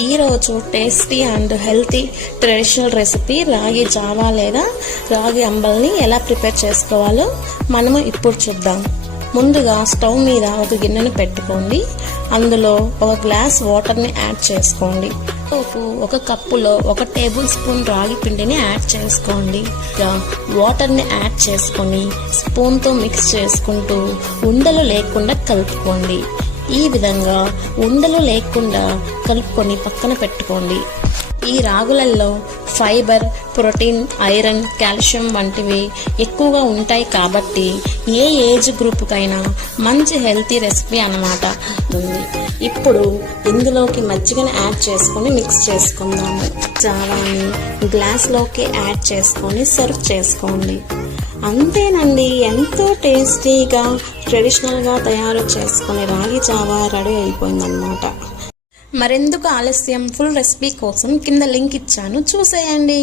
ఈరోజు tasty and healthy traditional recipe రాగి Java లేదా రాగి అంబల్ని ఎలా ప్రిపేర్ చేసుకోవాలో మనము ఇప్పుడు చూద్దాం. ముందుగా స్టవ్ మీద ఒక గిన్నెను పెట్టుకోండి. అందులో ఒక గ్లాస్ వాటర్ని యాడ్ చేసుకోండి. ఒక కప్పులో 1 టేబుల్ స్పూన్ రాగి పిండిని యాడ్ చేసుకోండి. వాటర్ని యాడ్ చేసుకొని స్పూన్తో మిక్స్ చేసుకుంటూ ఉండలు లేకుండా కలుపుకోండి. ఈ విధంగా ఉండలు లేకుండా కలుపుకొని పక్కన పెట్టుకోండి. ఈ రాగులలో ఫైబర్, ప్రోటీన్, ఐరన్, కాల్షియం వంటివి ఎక్కువగా ఉంటాయి కాబట్టి ఏ ఏజ్ గ్రూప్కైనా మంచి హెల్తీ రెసిపీ అన్నమాట ఉంది. ఇప్పుడు ఇందులోకి మజ్జిగను యాడ్ చేసుకొని మిక్స్ చేసుకుందాము. జావాని గ్లాస్లోకి యాడ్ చేసుకొని సర్వ్ చేసుకోండి. అంతేనండి, ఎంతో టేస్టీగా ట్రెడిషనల్గా తయారు చేసుకునే రాగి జావా రెడీ అయిపోయిందన్నమాట. మరెందుకు ఆలస్యం, ఫుల్ రెసిపీ కోసం కింద లింక్ ఇచ్చాను, చూసేయండి.